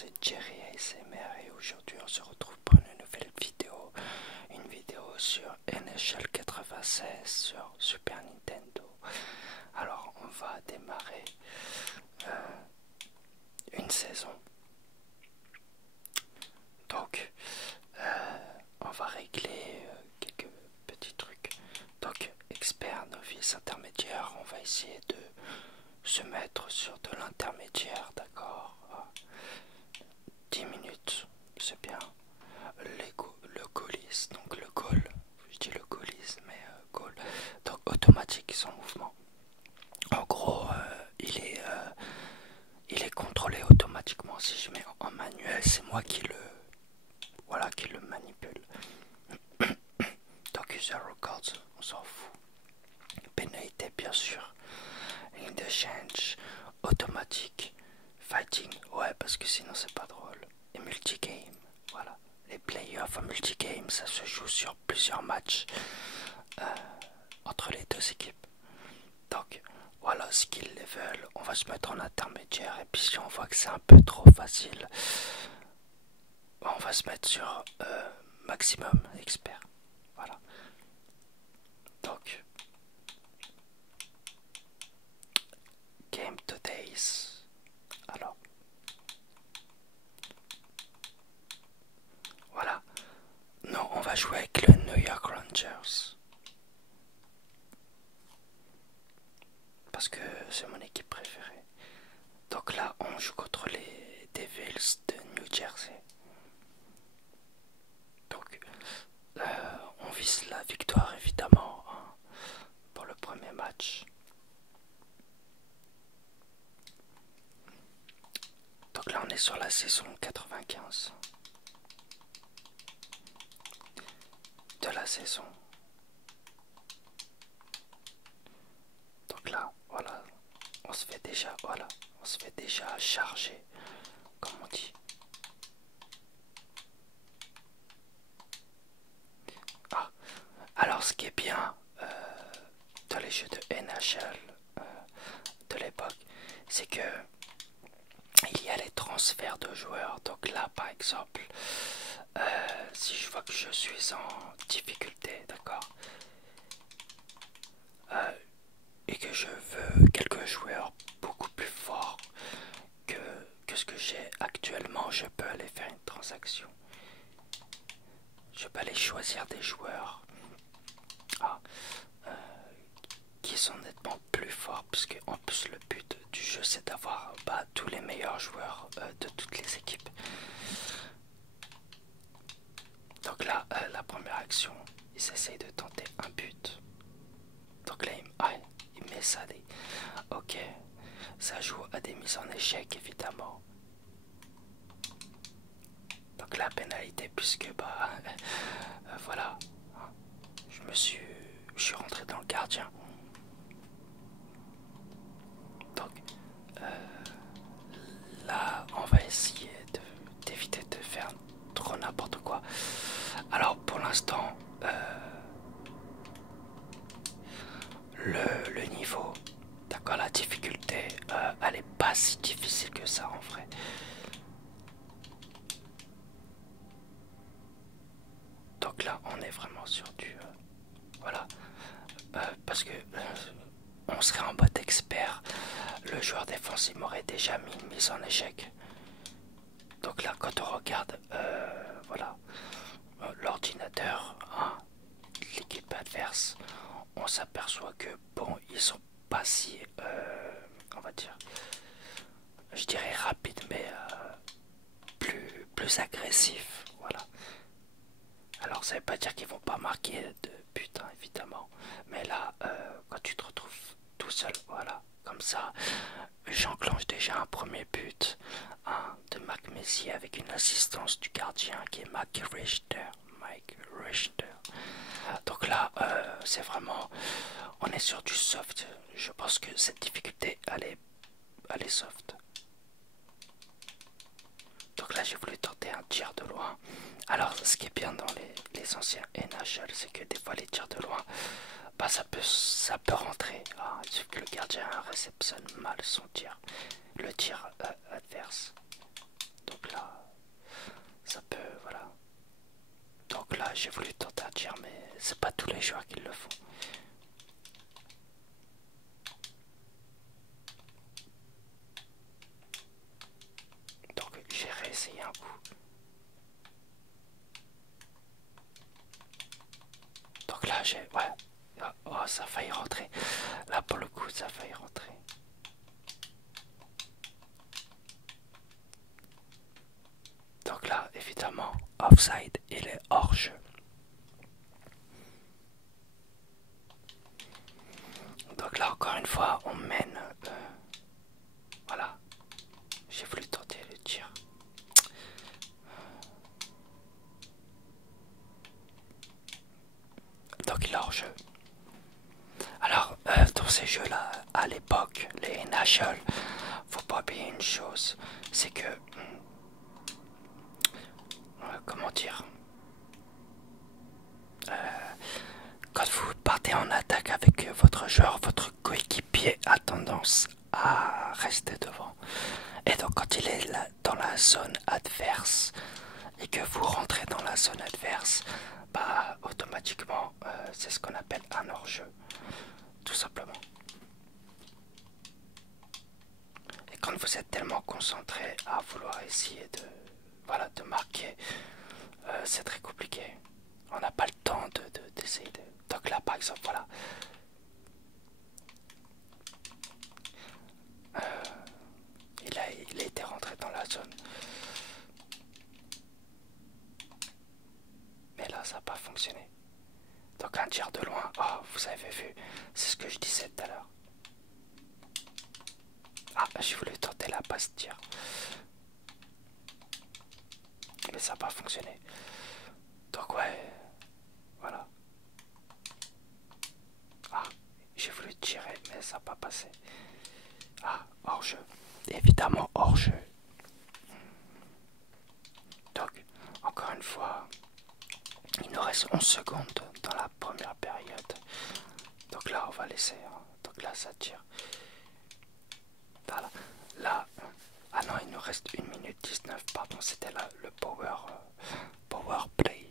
c'est Jerry ASMR et aujourd'hui on se retrouve pour une vidéo sur NHL 96 sur Super Nintendo. Alors on va démarrer une saison. Donc on va régler quelques petits trucs. Donc expert, novice, intermédiaire, on va essayer de se mettre sur de l'intermédiaire, d'accord. 10 minutes, c'est bien. Le goalies, donc le goal, je dis le goalies, mais goal, donc automatique sans mouvement. En gros, il est contrôlé automatiquement. Si je mets en manuel, c'est moi qui le manipule. Donc user records, on s'en fout. Pénalité bien sûr. Interchange, automatique. Fighting, ouais, parce que sinon c'est pas drôle. Et multigame, voilà. Les playoffs en multigame, ça se joue sur plusieurs matchs entre les deux équipes. Donc voilà, skill level, on va se mettre en intermédiaire. Et puis si on voit que c'est un peu trop facile, on va se mettre sur maximum expert. Voilà. Donc game today's. Alors voilà. Non, on va jouer avec le New York Rangers. Parce que c'est mon équipe préférée. Donc là, on joue contre les Devils de New Jersey. Donc, on vise la victoire évidemment hein, pour le premier match. Donc là, on est sur la saison 95 de la saison. Donc là, voilà, on se fait déjà charger, comme on dit. Ah, alors ce qui est bien dans les jeux de NHL de l'époque, c'est que il y a les transferts de joueurs. Donc là, par exemple, si je vois que je suis en difficulté, d'accord, et que je veux quelques joueurs beaucoup plus forts que ce que j'ai actuellement, je peux aller faire une transaction. Je peux aller choisir des joueurs qui sont nettement plus forts, parce que en plus le but du jeu c'est d'avoir tous les meilleurs joueurs de toutes les équipes. Donc là, la première action, ils essayent de tenter un but. Donc là, il met ça des... Ok, ça joue à des mises en échec évidemment. Donc la pénalité puisque voilà, je suis rentré dans le gardien. Donc là, on va essayer d'éviter de faire trop n'importe quoi. Alors pour l'instant, le niveau, d'accord, la difficulté, elle est pas si difficile que ça en vrai. Donc là, on est vraiment sur du... voilà. Parce que on serait en mode expert. Le joueur défensif m'aurait déjà mis une mise en échec. Donc là, quand on regarde, voilà, l'ordinateur, hein, l'équipe adverse, on s'aperçoit que, bon, ils sont pas si, on va dire, je dirais rapide, mais plus agressif, voilà. Alors ça veut pas dire qu'ils vont pas marquer de but, hein, évidemment, mais là, quand tu te retrouves tout seul, voilà, comme ça, j'enclenche déjà un premier but hein, de Mac Messier avec une assistance du gardien qui est Mike Richter. Donc là, c'est vraiment, on est sur du soft. Je pense que cette difficulté, elle est soft. Donc là, j'ai voulu tenter un tir de loin. Alors, ce qui est bien dans les anciens NHL, c'est que des fois, les tirs de loin, ça peut rentrer. Ah, il suffit que le gardien réceptionne mal son tir, le tir adverse. Donc là, ça peut, voilà. Donc là, j'ai voulu t'interdire, mais c'est pas tous les joueurs qui le font. Donc j'ai réessayé un coup. Donc là, ouais. Oh, ça a failli rentrer. Là, pour le coup, ça a failli rentrer. Donc là, évidemment, offside, il est hors jeu. Donc là, encore une fois, on mène. Voilà. J'ai voulu tenter le tir. Donc il est hors jeu. Alors, dans ces jeux-là, à l'époque, les NHL, faut pas oublier une chose, c'est que, comment dire, quand vous partez en attaque avec votre joueur, votre coéquipier a tendance à rester devant. Et donc quand il est là, dans la zone adverse, et que vous rentrez dans la zone adverse, bah automatiquement, c'est ce qu'on appelle un hors-jeu. Tout simplement. Et quand vous êtes tellement concentré à vouloir essayer de, voilà, de marquer, c'est très compliqué. On n'a pas le temps d'essayer de... Donc là par exemple, voilà. Il a été rentré dans la zone. Mais là ça n'a pas fonctionné. Donc un tir de loin, oh vous avez vu, c'est ce que je disais tout à l'heure. Ah, j'ai voulu tenter la passe tir. Mais ça n'a pas fonctionné. Donc ouais, voilà. Ah, j'ai voulu tirer, mais ça n'a pas passé. Ah, hors jeu. Évidemment hors jeu. Donc, encore une fois, il nous reste 11 secondes dans la première période. Donc là, on va laisser. Hein. Donc là, ça tire. Voilà. Là, ah non, il nous reste 1 minute 19. Pardon, c'était là le power play.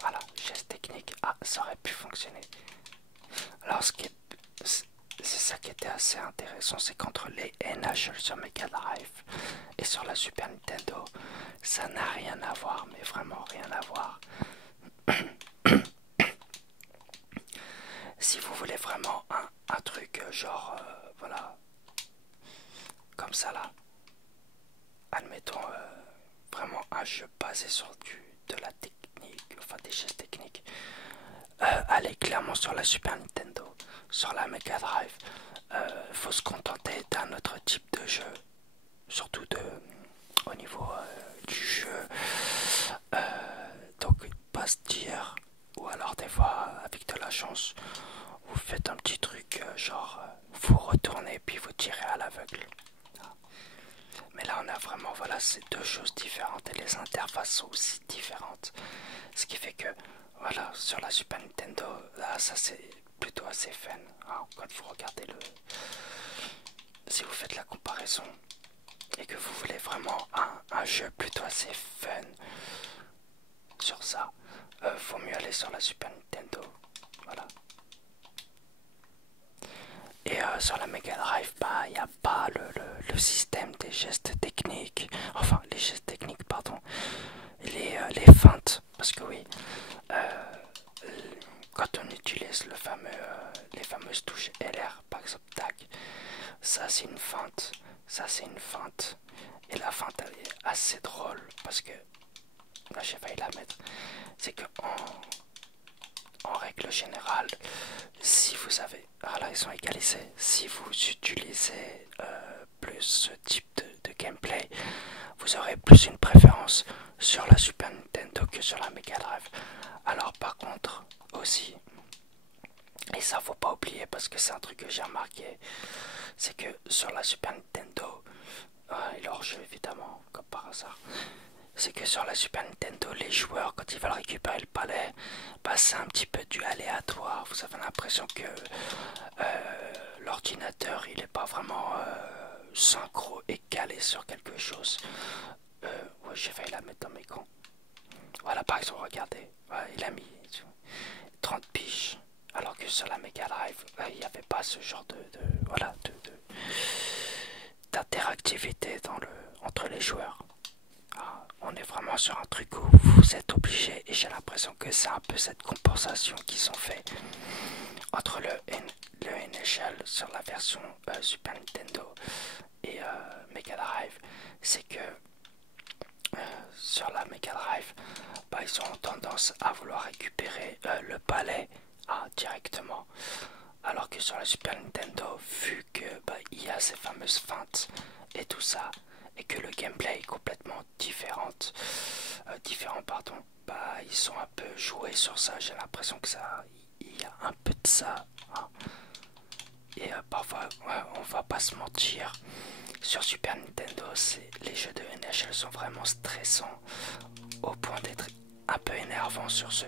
Voilà, geste technique. Ah, ça aurait pu fonctionner. Alors, c'est ça qui était assez intéressant, c'est qu'entre les NHL sur Mega Drive et sur la Super Nintendo, ça n'a rien à voir, mais vraiment rien à voir. Si vous voulez vraiment un truc genre, voilà, comme ça là, admettons vraiment un jeu basé sur de la technique, enfin des gestes techniques, allez clairement sur la Super Nintendo, sur la Mega Drive. Faut se contenter d'un autre type de jeu, surtout au niveau du jeu. Donc passe tir, ou alors des fois avec de la chance, vous faites un petit truc genre vous retournez puis vous tirez à l'aveugle. Mais là on a vraiment, voilà, c'est deux choses différentes et les interfaces sont aussi différentes. Ce qui fait que, voilà, sur la Super Nintendo, là ça c'est plutôt assez fun. Hein, quand vous regardez si vous faites la comparaison et que vous voulez vraiment un jeu plutôt assez fun sur ça, faut mieux aller sur la Super Nintendo. Voilà. Et sur la Mega Drive, bah, il n'y a pas le système des gestes techniques. Enfin, les gestes techniques, pardon. Les feintes. Parce que oui, quand on utilise les fameuses touches LR, par exemple, tac, ça c'est une feinte. Ça c'est une feinte. Et la feinte, elle est assez drôle. Parce que, là j'ai failli la mettre. C'est que en règle générale, si vous avez, ah là ils sont égalisés, si vous utilisez plus ce type de gameplay, vous aurez plus une préférence sur la Super Nintendo que sur la Mega Drive. Alors par contre aussi, et ça faut pas oublier parce que c'est un truc que j'ai remarqué, c'est que sur la Super Nintendo, et hors jeu évidemment comme par hasard, c'est que sur la Super Nintendo, les joueurs, quand ils veulent récupérer le palais, bah, c'est un petit peu du aléatoire. Vous avez l'impression que l'ordinateur il est pas vraiment synchro et calé sur quelque chose. Ouais, j'ai failli la mettre dans mes camps. Voilà, par exemple, regardez, ouais, il a mis 30 piges, alors que sur la Mega Drive, il n'y avait pas ce genre voilà, d'interactivité entre les joueurs. Ah, on est vraiment sur un truc où vous êtes obligé, et j'ai l'impression que c'est un peu cette compensation qu'ils ont fait entre le NHL sur la version Super Nintendo et Mega Drive, c'est que sur la Mega Drive, bah, ils ont tendance à vouloir récupérer le palais directement, alors que sur la Super Nintendo, vu que bah, il y a ces fameuses feintes et tout ça, et que le gameplay est complètement différent pardon, bah ils ont un peu joué sur ça. J'ai l'impression que ça, il y a un peu de ça, hein. Et parfois, ouais, on va pas se mentir, sur Super Nintendo, les jeux de NHL sont vraiment stressants au point d'être un peu énervants sur ce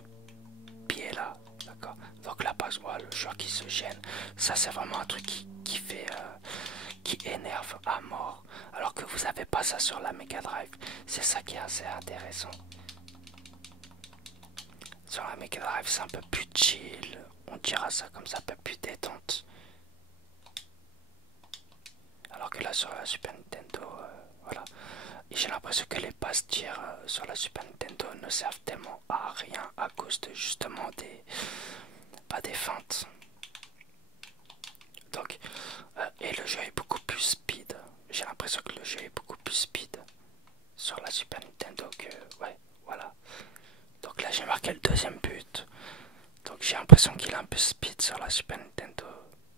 pied-là, d'accord. Donc là, par exemple, le joueur qui se gêne, ça c'est vraiment un truc qui énerve à mort, alors que vous avez pas ça sur la Mega Drive. C'est ça qui est assez intéressant. Sur la Mega Drive, c'est un peu plus chill, on dira ça comme ça, un peu plus détente. Alors que là sur la Super Nintendo, voilà. Et j'ai l'impression que les passe-tirs sur la Super Nintendo ne servent tellement à rien à cause de justement pas des feintes. Donc, et le jeu est beaucoup plus speed. J'ai l'impression que le jeu est beaucoup plus speed sur la Super Nintendo que, ouais, voilà. Donc là j'ai marqué le deuxième but. Donc j'ai l'impression qu'il est un peu speed sur la Super Nintendo.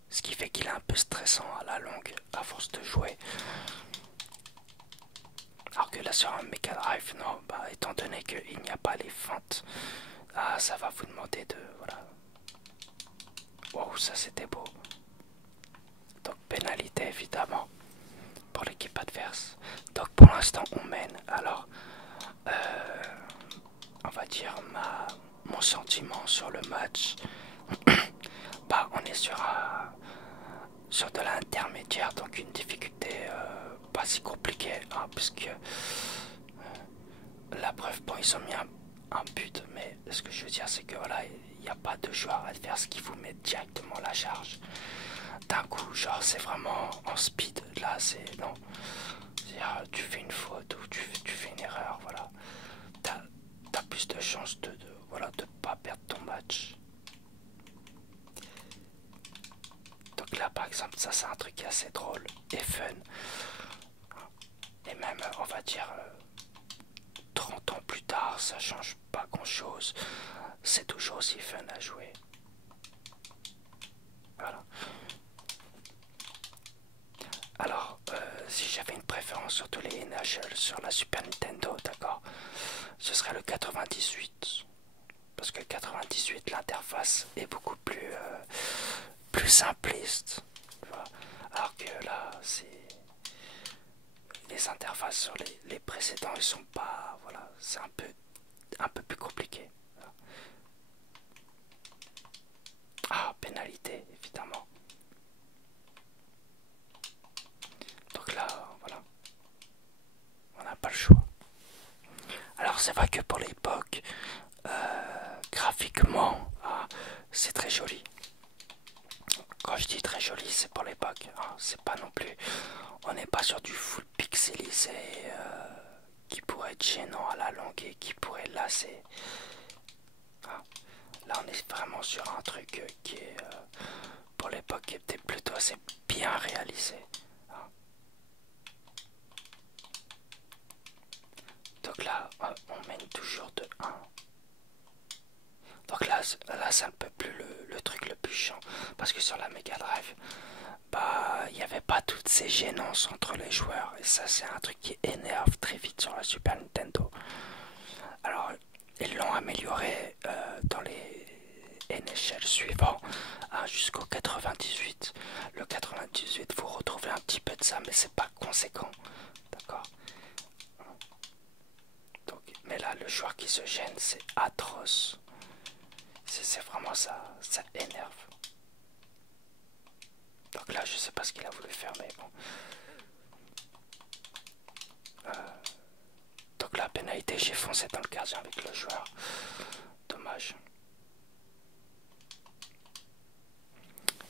Ce qui fait qu'il est un peu stressant à la longue à force de jouer. Alors que là sur un Mega Drive, non, bah étant donné qu'il n'y a pas les feintes, ça va vous demander de, voilà. Wow, ça c'était beau. Donc pénalité évidemment pour l'équipe adverse. Donc pour l'instant on mène. Alors, on va dire mon sentiment sur le match. Bah on est sur de l'intermédiaire, donc une difficulté pas si compliquée, hein, puisque la preuve, bon ils ont mis un but, mais ce que je veux dire c'est que voilà, il n'y a pas de joueur adverse qui vous met directement la charge d'un coup, genre c'est vraiment en speed. Là c'est non, c'est-à-dire tu fais une faute ou tu fais une erreur, voilà, t'as plus de chances voilà, de pas perdre ton match. Donc là par exemple, ça c'est un truc assez drôle et fun, et même on va dire 30 ans plus tard, ça change pas grand chose, c'est toujours aussi fun à jouer. Voilà. Alors, si j'avais une préférence sur tous les NHL sur la Super Nintendo, d'accord, ce serait le 98. Parce que 98, l'interface est beaucoup plus simpliste. Tu vois. Alors que là, les interfaces sur les précédents, ils sont pas, voilà, c'est un peu plus compliqué. Voilà. Ah, pénalité, évidemment. Donc là, voilà, on n'a pas le choix. Alors c'est vrai que pour l'époque, graphiquement, c'est très joli. Quand je dis très joli, c'est pour l'époque, hein, c'est pas non plus, on n'est pas sur du full pixelisé qui pourrait être gênant à la longue et qui pourrait lasser. Hein. Là on est vraiment sur un truc qui est pour l'époque qui était plutôt assez bien réalisé. Hein. Donc là on mène toujours de 1. Donc là c'est un peu plus le truc le plus chiant, parce que sur la Mega Drive, bah il n'y avait pas toutes ces gênances entre les joueurs, et ça c'est un truc qui énerve très vite sur la Super Nintendo. Alors ils l'ont amélioré dans les NHL suivants, hein, jusqu'au 98. Le 98 vous retrouvez un petit peu de ça, mais c'est pas conséquent, d'accord. Donc, mais là le joueur qui se gêne, c'est atroce. C'est vraiment ça énerve. Donc là ce qu'il a voulu faire, mais bon. Donc la pénalité, j'ai foncé dans le gardien avec le joueur. Dommage.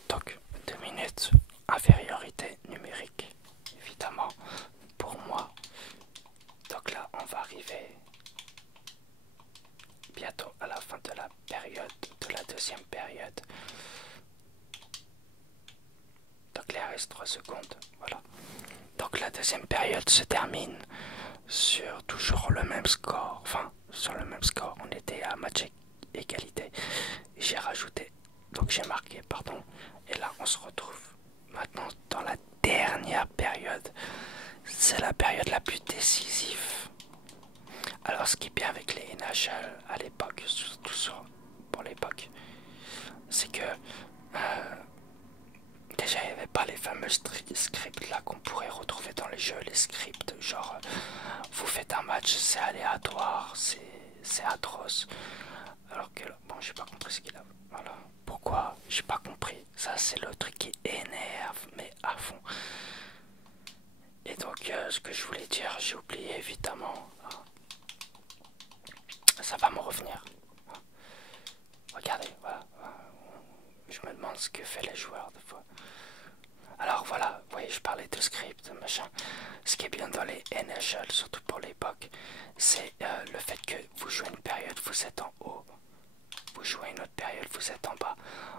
Donc 2 minutes, infériorité numérique, évidemment, pour moi. Donc là, on va arriver bientôt à la fin de la période, de la deuxième période. Donc là, il reste 3 secondes, voilà. Donc la deuxième période se termine sur toujours le même score, enfin sur le même score, on était à match égalité. J'ai rajouté, donc j'ai marqué, pardon, et là on se retrouve maintenant dans la dernière période. C'est la période la plus décisive. Alors ce qui est bien avec les NHL à l'époque, surtout pour l'époque, c'est que déjà il n'y avait pas les fameux scripts là qu'on pourrait retrouver dans les jeux, les scripts genre vous faites un match, c'est aléatoire, c'est atroce. Alors que là, bon, j'ai pas compris ce qu'il a. Voilà. Pourquoi? J'ai pas compris. Ça, c'est le truc qui énerve, mais à fond. Et donc, ce que je voulais dire, j'ai oublié évidemment. Ça va me revenir. Regardez, voilà. Je me demande ce que fait les joueurs des fois. Alors voilà, vous voyez, je parlais de script, machin. Ce qui est bien dans les NHL, surtout pour l'époque, c'est le fait que vous jouez une période, vous êtes en haut. Vous jouez une autre période, vous êtes en bas.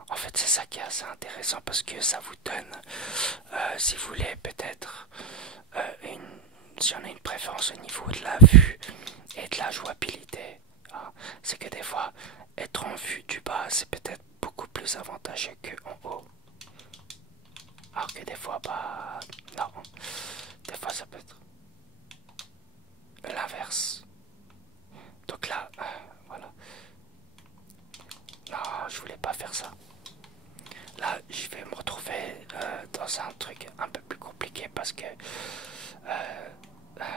En fait, c'est ça qui est assez intéressant parce que ça vous donne, si vous voulez, peut-être si on a une préférence au niveau de la vue et de la jouabilité. Hein, c'est que des fois, être en vue du bas, c'est peut-être beaucoup plus avantageux qu'en haut. Alors que des fois, bah, non. Des fois, ça peut être l'inverse. Donc là, voilà. Non, je voulais pas faire ça. Là, je vais me retrouver dans un truc un peu plus compliqué parce que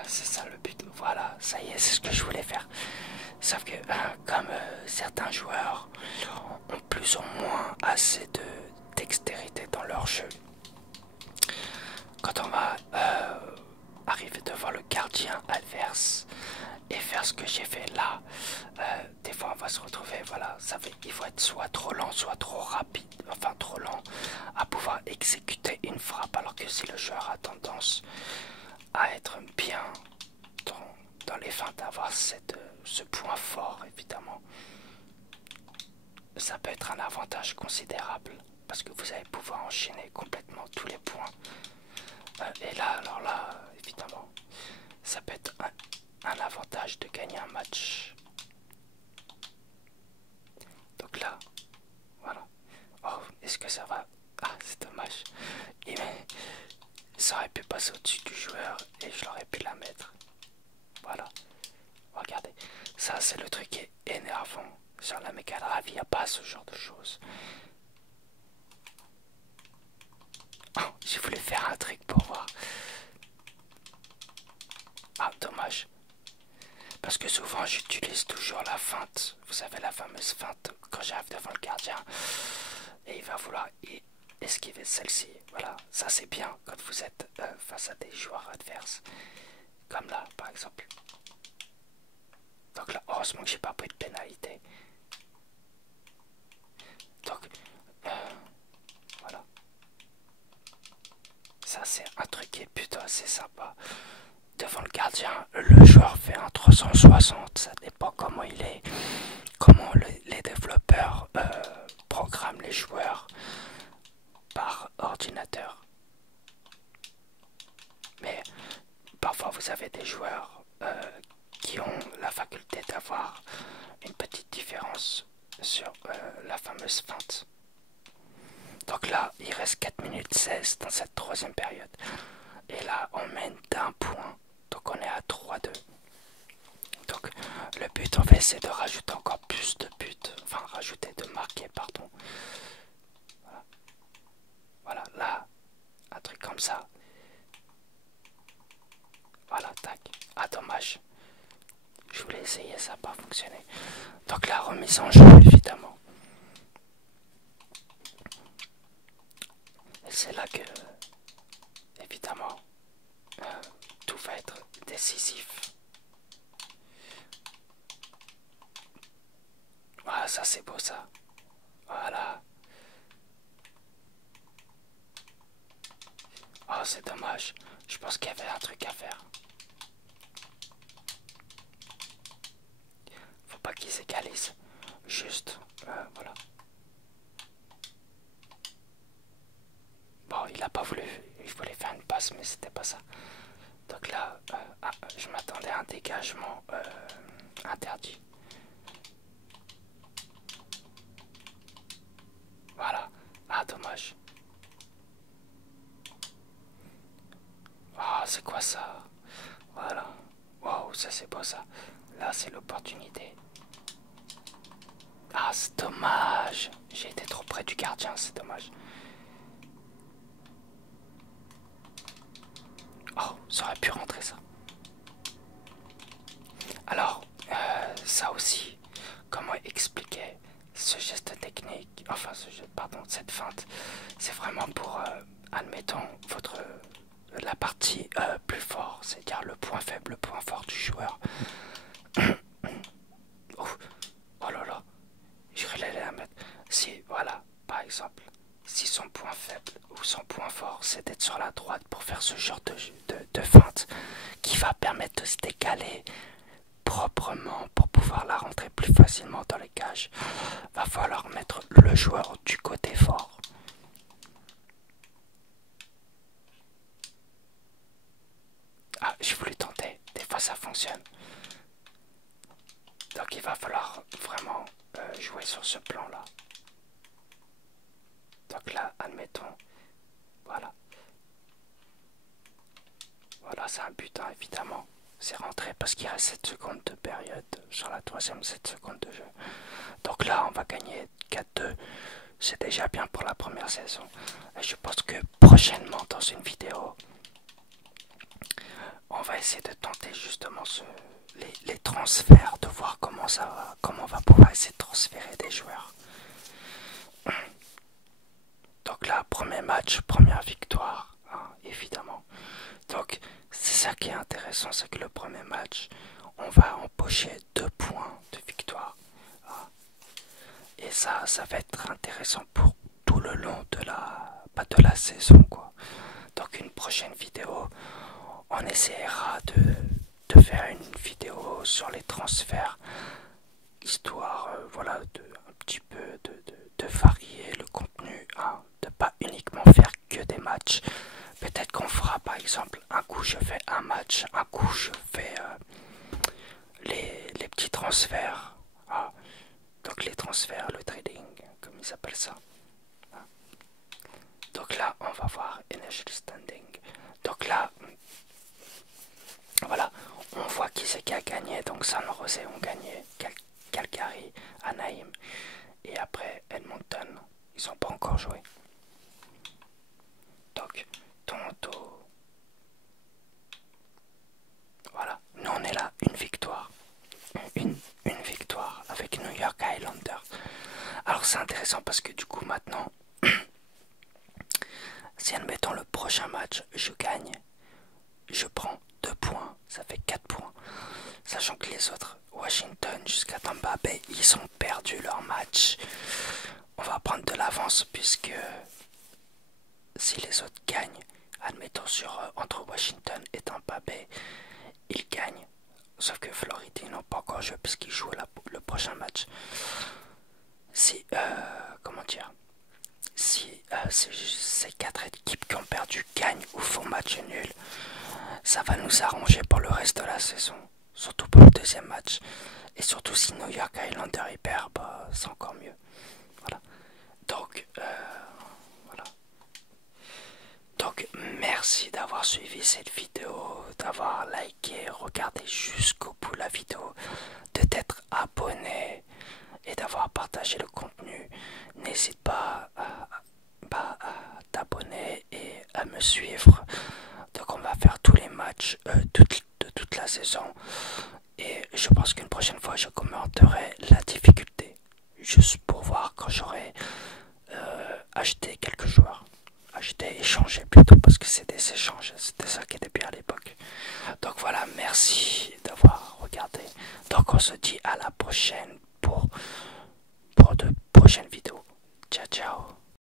c'est ça le but. Voilà, ça y est, c'est ce que je voulais faire. Sauf que comme certains joueurs ont plus ou moins assez de dextérité dans leur jeu, quand on va arriver devant le gardien adverse et faire ce que j'ai fait là, des fois on va se retrouver, voilà, il faut être soit trop lent, soit trop rapide, enfin trop lent à pouvoir exécuter une frappe, alors que si le joueur a tendance à être bien dans les feintes, d'avoir ce point fort, évidemment, ça peut être un avantage considérable, parce que vous allez pouvoir enchaîner complètement tous les points. Et là, alors là, évidemment, ça peut être un avantage de gagner un match. Donc là, voilà. Oh, est-ce que ça va? Ah, c'est dommage. Ça aurait pu passer au-dessus du joueur et je l'aurais pu la mettre. Voilà. Regardez. Ça, c'est le truc qui est énervant. Sur la Mega Drive, il n'y a pas ce genre de choses. Oh, j'ai voulu faire un truc pour voir. Ah, dommage. Parce que souvent, j'utilise toujours la feinte. Vous savez, la fameuse feinte quand j'arrive devant le gardien. Et il va vouloir esquiver celle-ci. Voilà, ça c'est bien quand vous êtes face à des joueurs adverses. Comme là, par exemple. Donc là, heureusement que j'ai pas pris de pénalité. Donc, voilà. Ça c'est un truc qui est plutôt assez sympa. Devant le gardien, le joueur fait un 360, ça dépend comment il est, comment les développeurs programment les joueurs par ordinateur. Mais parfois vous avez des joueurs qui ont la faculté d'avoir une petite différence sur la fameuse feinte. Donc là, il reste 4 minutes 16 dans cette troisième période. Et là, on mène d'un point. Donc on est à 3-2. Donc le but, on va essayer de rajouter encore plus de buts. Enfin, rajouter, de marquer, pardon. Voilà. Voilà, là, un truc comme ça. Voilà, tac. Ah, dommage. Je voulais essayer, ça n'a pas fonctionné. Donc la remise en jeu, évidemment. c'est là que, évidemment, tout va être décisif. Voilà, ça c'est beau ça. Voilà. Oh, c'est dommage. Je pense qu'il y avait un truc à faire. Faut pas qu'ils égalisent. Juste, voilà. Bon, il a pas voulu. Il voulait faire une passe, mais c'était pas ça. Donc là, je m'attendais à un dégagement interdit. Voilà. Ah, dommage. Ah, c'est quoi ça? Voilà. Waouh, ça c'est beau ça. Là, c'est l'opportunité. Ah, c'est dommage. J'ai été trop près du gardien, c'est dommage. Oh, ça aurait pu rentrer ça. Alors, ça aussi, comment expliquer ce geste technique, enfin, pardon, cette feinte, c'est vraiment pour, admettons, la partie plus fort, c'est-à-dire le point faible, le point fort du joueur. Oh, oh là là, je vais la mettre. Si, voilà, par exemple, si son point faible ou son point fort, c'est d'être sur la droite pour faire ce genre de feinte qui va permettre de se décaler proprement pour pouvoir la rentrer plus facilement dans les cages, va falloir mettre le joueur du côté fort. Ah, j'ai voulu tenter, des fois ça fonctionne. Donc il va falloir vraiment jouer sur ce plan là. Donc là, admettons, voilà. Voilà, c'est un but, hein, évidemment. C'est rentré parce qu'il reste 7 secondes de période sur la troisième, 7 secondes de jeu. Donc là, on va gagner 4-2. C'est déjà bien pour la première saison. Et je pense que prochainement, dans une vidéo, on va essayer de tenter justement les transferts, de voir comment ça va, comment on va pouvoir essayer de transférer des joueurs. Donc là, premier match, première victoire, hein, évidemment. Donc c'est ça qui est intéressant, c'est que le premier match, on va empocher 2 points de victoire. Hein. Et ça va être intéressant pour tout le long de de la saison, quoi. Donc une prochaine vidéo, on essaiera de faire une vidéo sur les transferts, histoire voilà, un petit peu de varier le contenu, hein, de pas uniquement faire que des matchs. Peut-être qu'on fera par exemple un coup je fais un match, un coup je fais les petits transferts, hein. Donc les transferts, le trading, comme ils appellent ça. Hein. Donc là on va voir Energy Standing. Donc là, voilà, on voit qui c'est qui a gagné. Donc San Jose ont gagné, Calgary, Anaheim et après Edmonton. Ils n'ont pas encore joué. Donc Toronto. Voilà, nous on est là, une victoire. Une victoire avec New York Islanders. Alors c'est intéressant parce que du coup maintenant, si admettons le prochain match, je gagne, je prends 2 points, ça fait 4 points. Sachant que les autres, Washington jusqu'à Tampa Bay, ils ont perdu leur match. On va prendre de l'avance puisque si les autres gagnent, admettons entre Washington et Tampa Bay, ils gagnent. Sauf que Floride, ils n'ont pas encore joué puisqu'ils jouent le prochain match. Si, comment dire, si ces 4 équipes qui ont perdu gagnent ou font match nul, ça va nous arranger pour le reste de la saison. Surtout pour le deuxième match. Et surtout si New York Islanders y perd, bah, c'est encore mieux. Voilà. Donc, voilà. Donc, merci d'avoir suivi cette vidéo, d'avoir liké, regardé jusqu'au bout la vidéo, de t'être abonné et d'avoir partagé le contenu. N'hésite pas à t'abonner et à me suivre. Donc on va faire tous les matchs de toute la saison. Et je pense qu'une prochaine fois je commenterai la difficulté. Juste pour voir quand j'aurai acheté quelques joueurs. Acheté échanger plutôt, parce que c'est des échanges, c'était ça qui était bien à l'époque. Donc voilà, merci d'avoir regardé. Donc on se dit à la prochaine.